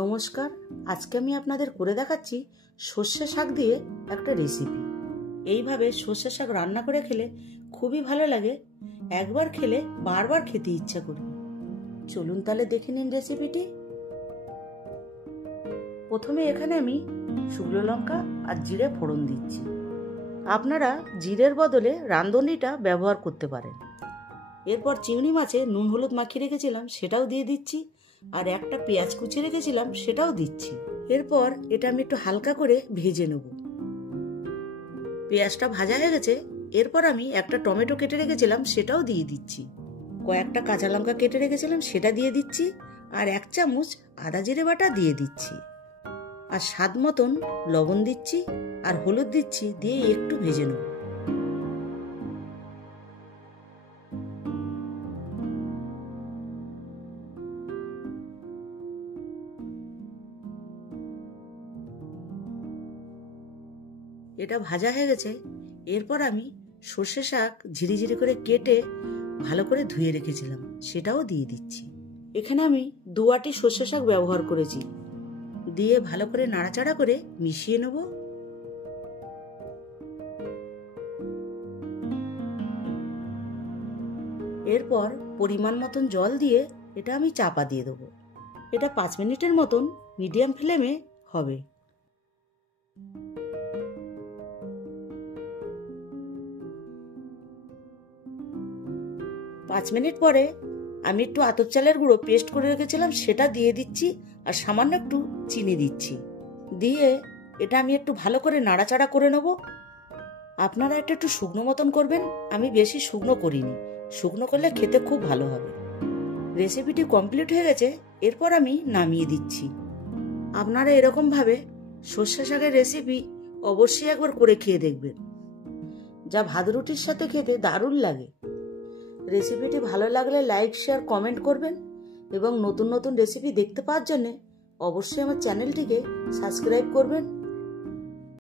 নমস্কার, আজকে আমি আপনাদের করে দেখাচ্ছি সর্ষে শাক দিয়ে একটা রেসিপি। এইভাবে সর্ষে শাক রান্না করে খেলে খুবই ভালো লাগে, একবার খেলে বারবার খেতে ইচ্ছা করবে। চলুন তাহলে দেখে নিন রেসিপিটি। প্রথমে এখানে আমি শুকনো লঙ্কা আর জিরে ফোড়ন দিচ্ছি। আপনারা জিরের বদলে রাঁধুনিটা ব্যবহার করতে পারেন। এরপর চিংড়ি মাছে নুন হলুদ মাখিয়ে রেখেছিলাম সেটাও দিয়ে দিচ্ছি, আর একটা পেঁয়াজ কুচিয়ে রেখেছিলাম সেটাও দিচ্ছি। এরপর এটা আমি একটু হালকা করে ভেজে নেব। পেঁয়াজটা ভাজা হয়ে গেছে। এরপর আমি একটা টমেটো কেটে রেখেছিলাম সেটাও দিয়ে দিচ্ছি। কয়েকটা কাঁচা লঙ্কা কেটে রেখেছিলাম সেটা দিয়ে দিচ্ছি, আর 1 চামচ আদা জিরে বাটা দিয়ে দিচ্ছি, আর স্বাদ মতন লবণ দিচ্ছি আর হলুদ দিচ্ছি, দিয়ে একটু ভেজে নেব। এটা ভাজা হয়ে গেছে। এরপর আমি সর্ষে শাক ঝিরিঝিরি করে কেটে ভালো করে ধুয়ে রেখেছিলাম সেটাও দিয়ে দিচ্ছি। এখানে আমি 2 আঁটি সর্ষে শাক ব্যবহার করেছি। দিয়ে ভালো করে নাড়াচাড়া করে মিশিয়ে নেব। এরপর পরিমাণ মতন জল দিয়ে এটা আমি চাপা দিয়ে দেবো। এটা 5 মিনিটের মতন মিডিয়াম ফ্লেমে হবে। পাঁচ মিনিট পরে আমি একটু আতপ চালের গুঁড়ো পেস্ট করে রেখেছিলাম সেটা দিয়ে দিচ্ছি, আর সামান্য একটু চিনি দিচ্ছি। দিয়ে এটা আমি একটু ভালো করে নাড়াচাড়া করে নেব। আপনারা এটা একটু শুকনো মতন করবেন, আমি বেশি শুকনো করিনি, শুকনো করলে খেতে খুব ভালো হবে। রেসিপিটি কমপ্লিট হয়ে গেছে। এরপর আমি নামিয়ে দিচ্ছি। আপনারা এরকমভাবে সর্ষে শাকের রেসিপি অবশ্যই একবার করে খেয়ে দেখবেন, যা ভাত রুটির সাথে খেতে দারুণ লাগে। রেসিপিটি ভালো লাগলে লাইক শেয়ার কমেন্ট করবেন, এবং নতুন নতুন রেসিপি দেখতে পাওয়ার জন্য অবশ্যই আমার চ্যানেলটিকে সাবস্ক্রাইব করবেন।